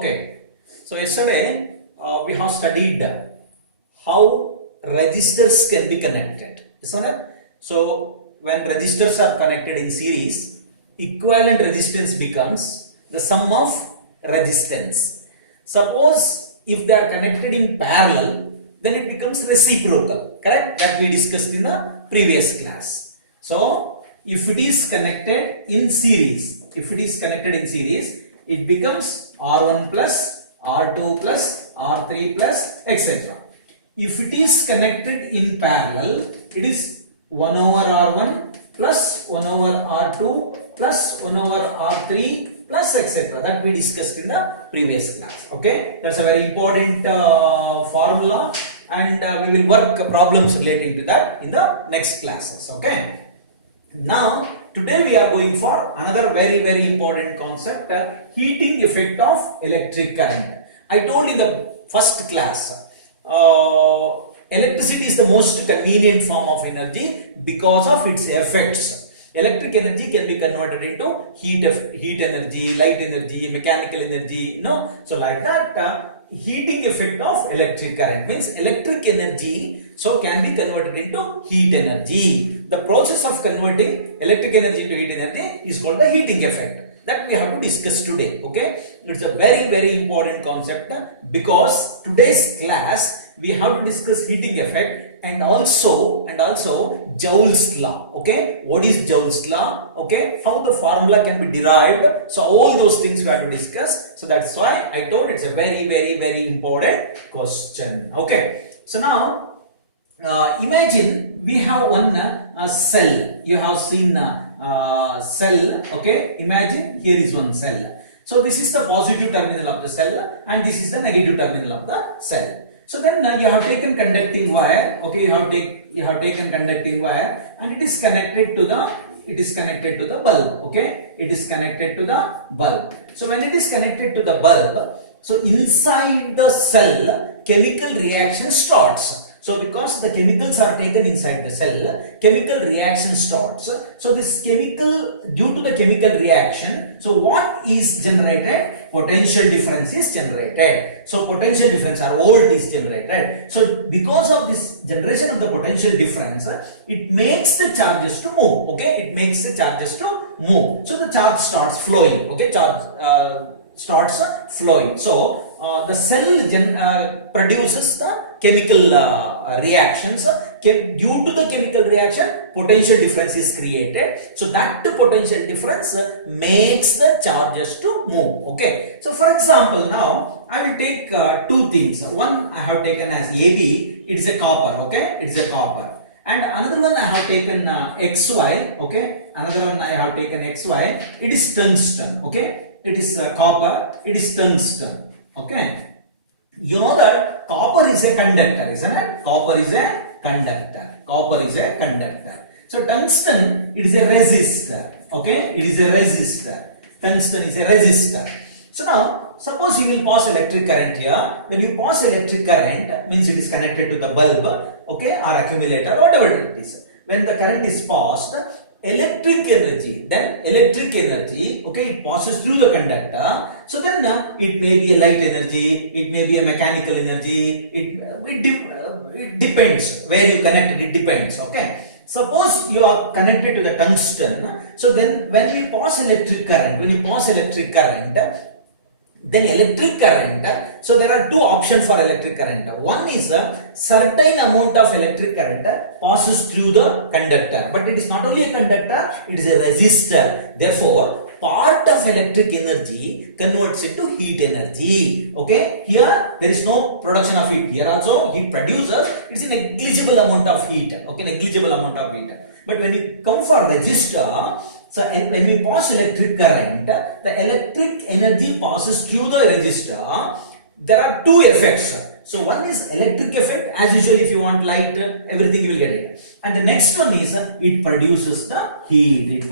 Okay, so yesterday we have studied how resistors can be connected, isn't it? So when resistors are connected in series, equivalent resistance becomes the sum of resistance. Suppose if they are connected in parallel, then it becomes reciprocal, correct? That we discussed in the previous class. So if it is connected in series, it becomes R1 plus R2 plus R3 plus etc. If it is connected in parallel, it is 1 over R1 plus 1 over R2 plus 1 over R3 plus etc. That we discussed in the previous class. Okay, that's a very important formula, and we will work problems relating to that in the next classes. Okay. Now today we are going for another very important concept, heating effect of electric current. I told in the first class, electricity is the most convenient form of energy because of its effects. Electric energy can be converted into heat energy, light energy, mechanical energy, so like that. Heating effect of electric current means electric energy can be converted into heat energy. The process of converting electric energy to heat energy is called the heating effect. That we have to discuss today. Okay, it's a very important concept, because today's class we have to discuss heating effect and also Joule's law. Okay, what is Joule's law? Okay, how the formula can be derived. So all those things we have to discuss. So that's why I told it's a very important question. Okay, so now imagine we have one cell. You have seen cell. Okay, imagine here is one cell. So this is the positive terminal of the cell and this is the negative terminal of the cell. So then you have taken conducting wire. Okay, you have taken conducting wire and it is connected to the bulb. Okay, it is connected to the bulb. So when it is connected to the bulb, so inside the cell chemical reaction starts. So because the chemicals are taken inside the cell, chemical reaction starts. So this chemical, due to the chemical reaction, so what is generated? Potential difference is generated. So potential difference or volt is generated. So because of this generation of the potential difference, it makes the charges to move. Okay, it makes the charges to move. So the charge starts flowing. Okay, charge starts flowing. So the cell produces the chemical reactions. Due to the chemical reaction, potential difference is created. So that potential difference makes the charges to move. Okay. So for example, now I will take two things. One I have taken as AB. It is a copper. Okay, it is a copper. And another one I have taken XY. Okay, another one I have taken XY. It is tungsten. Okay, it is copper. It is tungsten. Okay. You know that copper is a conductor, isn't it? Copper is a conductor. Copper is a conductor. So tungsten, it is a resistor. Okay, it is a resistor. Tungsten is a resistor. So now, suppose you will pass electric current here. When you pass electric current, means it is connected to the bulb, okay, or accumulator, whatever it is. When the current is passed, electric energy, okay, it passes through the conductor. So then it may be a light energy, it may be a mechanical energy, it depends where you connect it, depends. Okay, suppose you are connected to the tungsten. So then when you pass electric current, then electric current, so there are two options for electric current. One is a certain amount of electric current passes through the conductor, but it is not only a conductor, it is a resistor. Therefore, part of electric energy converts into heat energy. Okay, here there is no production of heat. Here also heat produces, it's a negligible amount of heat. Okay, negligible amount of heat. But when you come for resistor, so when we pass electric current, the electric energy passes through the resistor. There are two effects. So one is electric effect, as usual if you want light, everything you will get it. And the next one is it produces the heat.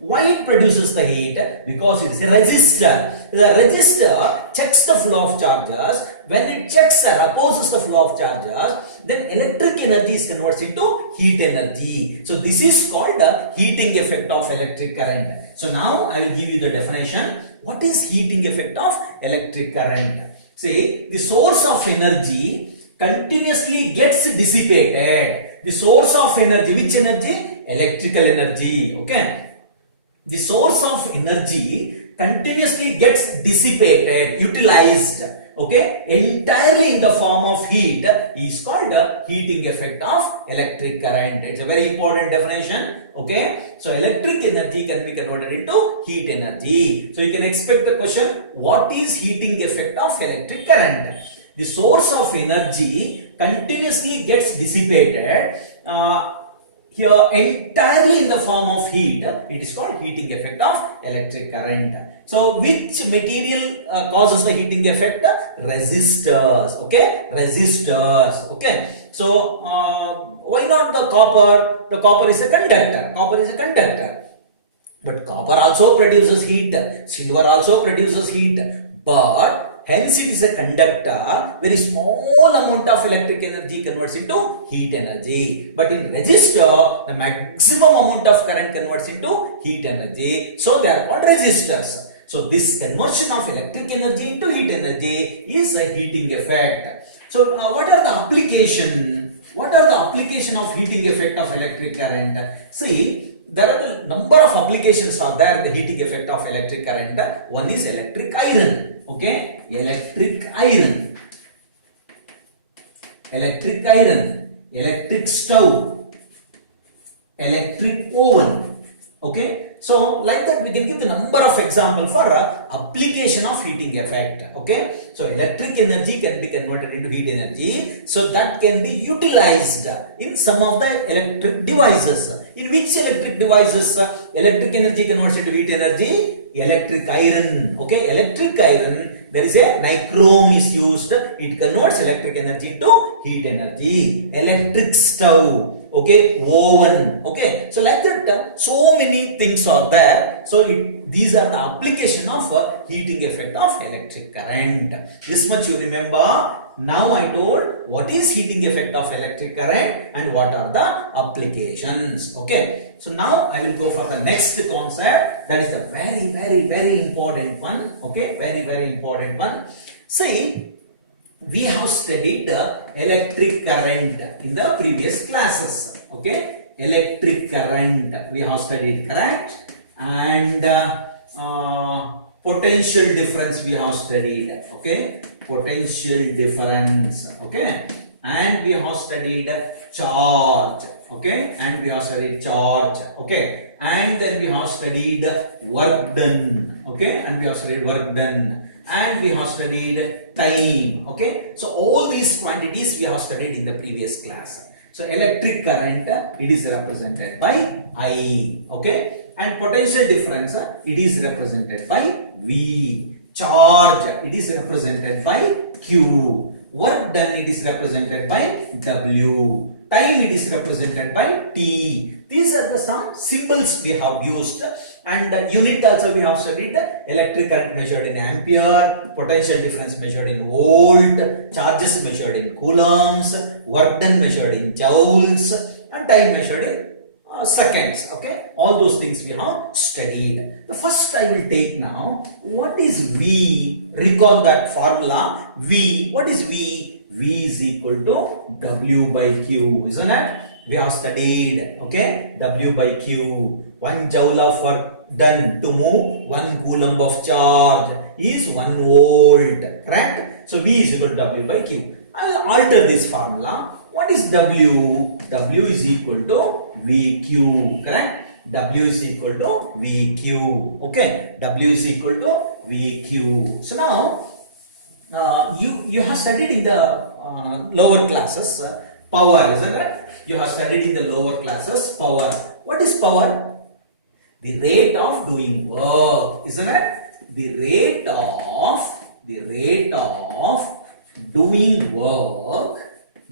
Why it produces the heat? Because it is a resistor. The resistor checks the flow of charges. When it checks or opposes the flow of charges, then electric energy is converted into heat energy. So this is called the heating effect of electric current. So now I will give you the definition. What is heating effect of electric current? See, the source of energy continuously gets dissipated. The source of energy, which energy? Electrical energy. Okay. The source of energy continuously gets dissipated, utilized, okay, entirely in the form of heat is called the heating effect of electric current. It's a very important definition. Okay, so electric energy can be converted into heat energy. So you can expect the question, what is heating effect of electric current? The source of energy continuously gets dissipated here entirely in the form of heat. It is called heating effect of electric current. So which material causes the heating effect? Resistors. Okay, resistors. Okay, so why not the copper? The copper is a conductor. Copper is a conductor. But copper also produces heat. Silver also produces heat. But hence it is a conductor. Very small amount of electric energy converts into heat energy. But in resistor, the maximum amount of current converts into heat energy. So they are called resistors. So this conversion of electric energy into heat energy is a heating effect. So what are the application? What are the application of heating effect of electric current? See, there are the number of applications are there, the heating effect of electric current. One is electric iron. Okay, electric iron, electric iron, electric stove, electric oven. Okay, so like that we can give the number of examples for application of heating effect. Okay, so electric energy can be converted into heat energy, so that can be utilized in some of the electric devices. In which electric devices electric energy converts into heat energy? Electric iron. Okay, electric iron, there is a nichrome is used. It converts electric energy into heat energy. Electric stove. Okay, oven. Okay, so like that, so many things are there. So these are the application of heating effect of electric current. This much you remember. Now I told what is heating effect of electric current and what are the applications. Okay, so now I will go for the next concept. That is the very important one. Okay, very important one. See, we have studied electric current in the previous classes. Okay, electric current we have studied, correct? And potential difference we have studied. Okay, potential difference. Okay, and we have studied charge. Okay, and we have studied charge. Okay, and then we have studied work done. Okay, and we have studied work done. And we have studied time. Okay, so all these quantities we have studied in the previous class. So electric current, it is represented by I. Okay, and potential difference, it is represented by V. Charge, it is represented by Q. Work done, it is represented by W. Time, it is represented by T. These are the some symbols we have used, and unit also we have studied. Electric current measured in ampere, potential difference measured in volt, charges measured in coulombs, work done measured in joules, and time measured in seconds. Okay, all those things we have studied. The first I will take now. What is V? Recall that formula. V. What is V? V is equal to W by Q, isn't it? We have studied. Okay, W by Q. 1 joule of work done to move 1 coulomb of charge is 1 volt. Correct? So V is equal to W by Q. I will alter this formula. What is W? W is equal to VQ, correct? W is equal to VQ. Okay, W is equal to VQ. So now you have studied in the lower classes power, isn't it? You have studied in the lower classes power. What is power? The rate of doing work, isn't it? The rate of doing work.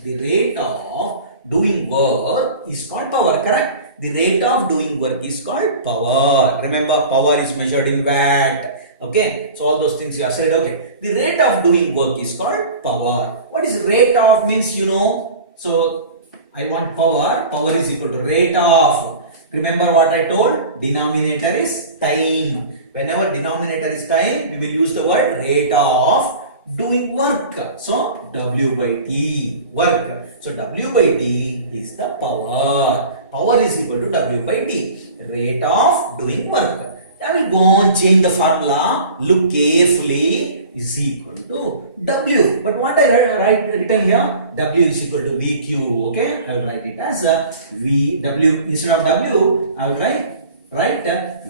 The rate of doing work is called power, correct? The rate of doing work is called power. Remember, power is measured in watt. Okay, so all those things you have said. Okay, the rate of doing work is called power. What is rate of means? You know, So I want power. Power is equal to rate of. Remember what I told? Denominator is time. Whenever denominator is time, we will use the word rate of doing work. So W by T, work. So W by T is the power. Power is equal to W by T, rate of doing work. I will go and change the formula. Look carefully. Is equal to W. But what I written here? W is equal to VQ. Okay, I will write it as W. Instead of W, I will write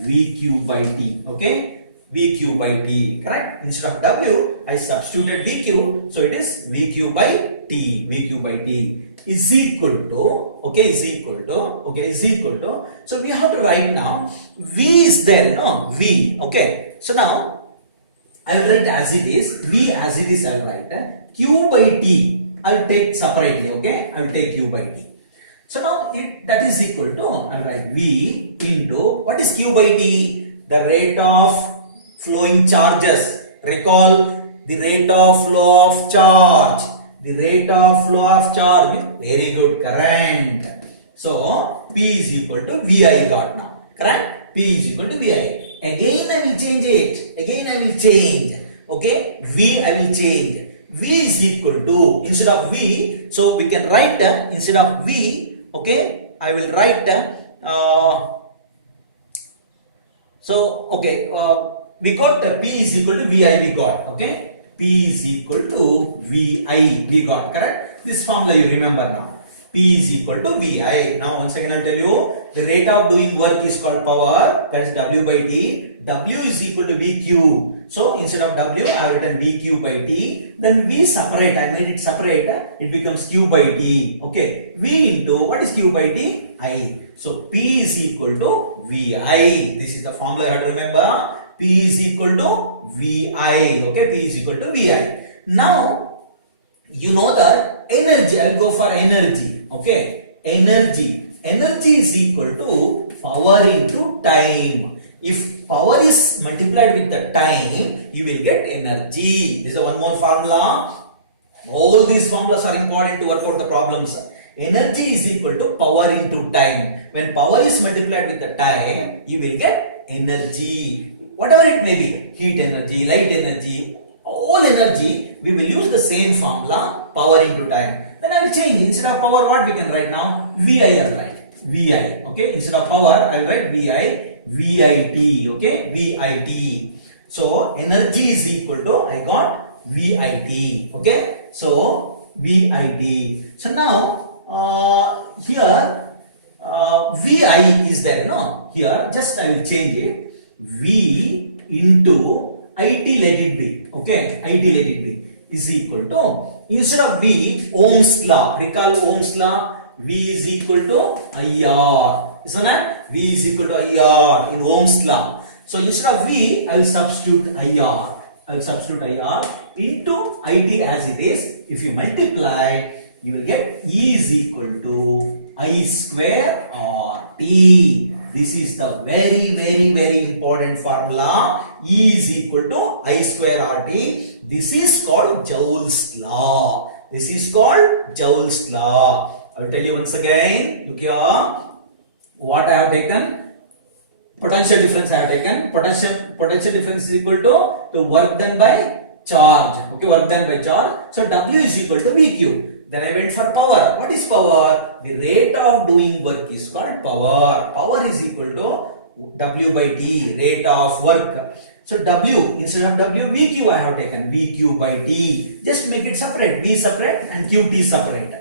VQ by T. Okay, VQ by T. Correct. Instead of W, I substituted VQ, so it is VQ by T. VQ by T is equal to. Okay, is equal to. Okay, is equal to. So we have to write now. V is there, no? V. Okay. So now I will write as it is. V as it is. I will write Q by T. I will take separately. Okay, I will take Q by T. So now that is equal to, I will write V into, what is Q by T? The rate of flowing charges. Recall the rate of flow of charge. The rate of flow of charge. Very good, current. So P is equal to VI got now. Correct? P is equal to VI. Again I will change it. Again I will change. Okay? V I will change. V is equal to, instead of V, so we can write instead of V. Okay, I will write we got P is equal to VI, we got. Okay, P is equal to VI, we got. Correct. This formula you remember now. P is equal to VI. Now once again I will tell you, the rate of doing work is called power, that is W by T. W is equal to VQ. So instead of W, I have written VQ by T. Then V separate, I made it separate. It becomes Q by T. Okay. V into, what is Q by T? I. So P is equal to VI. This is the formula you have to remember. P is equal to VI. Okay. P is equal to VI. Now, you know that energy, I will go for energy. Okay. Energy. Energy is equal to power into time. If power is multiplied with the time, you will get energy. This is one more formula. All these formulas are important to work out the problems. Energy is equal to power into time. When power is multiplied with the time, you will get energy. Whatever it may be, heat energy, light energy, all energy, we will use the same formula, power into time. Then I will change. Instead of power, what we can write now? VI I will write. VI. Okay. Instead of power, I will write VI. VIT. Okay. VIT. So energy is equal to, I got VIT. Okay. So VIT. So now here VI is there. No. Here just I will change it. V into IT let it be. Okay. IT let it be is equal to, instead of V, Ohm's law. Recall Ohm's law. V is equal to IR. Isn't it? V is equal to IR in Ohm's law. So instead of V, I will substitute IR. I will substitute IR into IT as it is. If you multiply, you will get E is equal to I square RT. This is the very important formula. E is equal to I square RT. This is called Joule's law. This is called Joule's law. I will tell you once again. Look here. What I have taken? Potential difference I have taken. Potential difference is equal to the work done by charge. Okay, work done by charge. So W is equal to VQ. Then I went for power. What is power? The rate of doing work is called power. Power is equal to W by T, rate of work. So W, instead of W, VQ I have taken. VQ by T. Just make it separate. V separate and QT separate.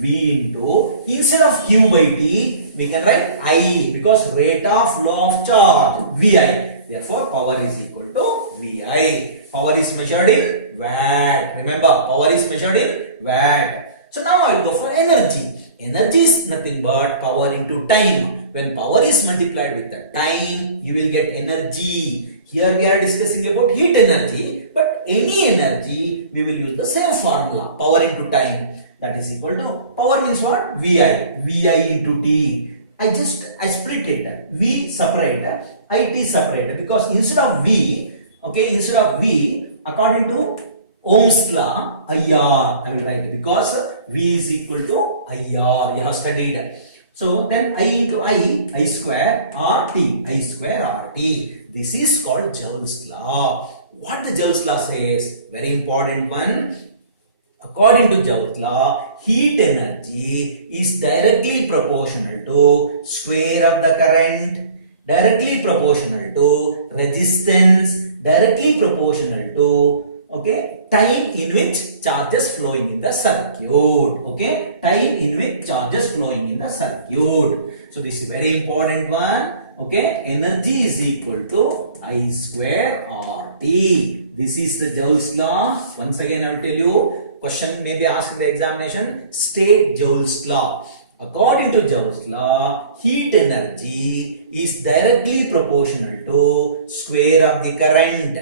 V into, instead of Q by T, we can write I, because rate of flow of charge, VI. Therefore, power is equal to VI. Power is measured in watt. Remember, power is measured in watt. So now I will go for energy. Energy is nothing but power into time. When power is multiplied with the time, you will get energy. Here we are discussing about heat energy, but any energy, we will use the same formula, power into time. That is equal to, power means what? VI. VI into T. I split it. V separate, IT separate, because instead of V, okay, instead of V, according to Ohm's law, IR. I will write it because V is equal to IR. You have studied. So then I into I square RT. I square RT. This is called Joule's law. What the Joule's law says? Very important one. According to Joule's law, heat energy is directly proportional to square of the current, directly proportional to resistance, directly proportional to time in which charges flowing in the circuit. Time in which charges flowing in the circuit. So this is very important one. Energy is equal to I square RT. This is the Joule's law. Once again, I will tell you. Question may be asked in the examination. State Joule's law. According to Joule's law, heat energy is directly proportional to square of the current,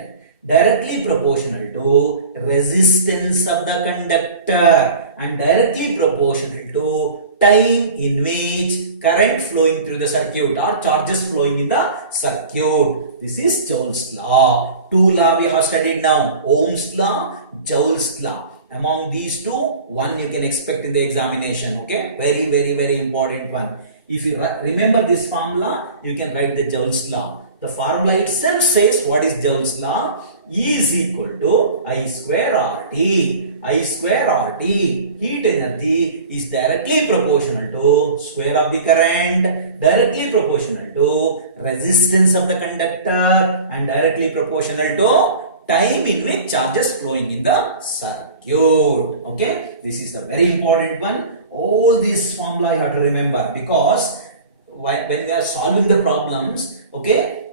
directly proportional to resistance of the conductor, and directly proportional to time in which current flowing through the circuit or charges flowing in the circuit. This is Joule's law. Two laws we have studied now. Ohm's law, Joule's law. Among these two, one you can expect in the examination. Very, very, very important one. If you remember this formula, you can write the Joule's law. The formula itself says what is Joule's law? E is equal to I square RT. I square RT. Heat energy is directly proportional to square of the current, directly proportional to resistance of the conductor, and directly proportional to time in which charges flowing in the circuit. This is a very important one. All these formula you have to remember, because when we are solving the problems,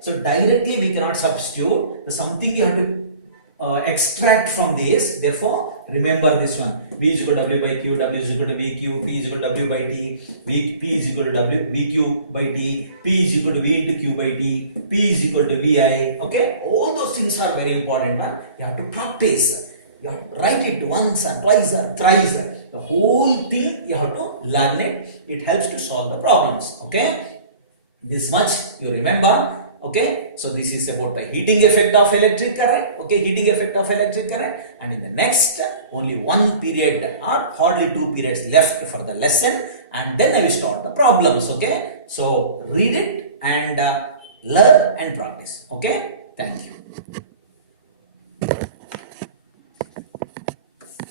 so directly we cannot substitute. Something you have to extract from this. Therefore, remember this one. V is equal to W by Q, W is equal to VQ, P is equal to W by T, P is equal to VQ by T, P is equal to V into Q by T, P is equal to VI. All those things are very important. You have to practice. You have to write it once or twice or thrice. The whole thing you have to learn it. It helps to solve the problems. This much you remember. So this is about the heating effect of electric current. Heating effect of electric current. And in the next, only one period or hardly 2 periods left for the lesson. And then I will start the problems. So read it and learn and practice. Thank you.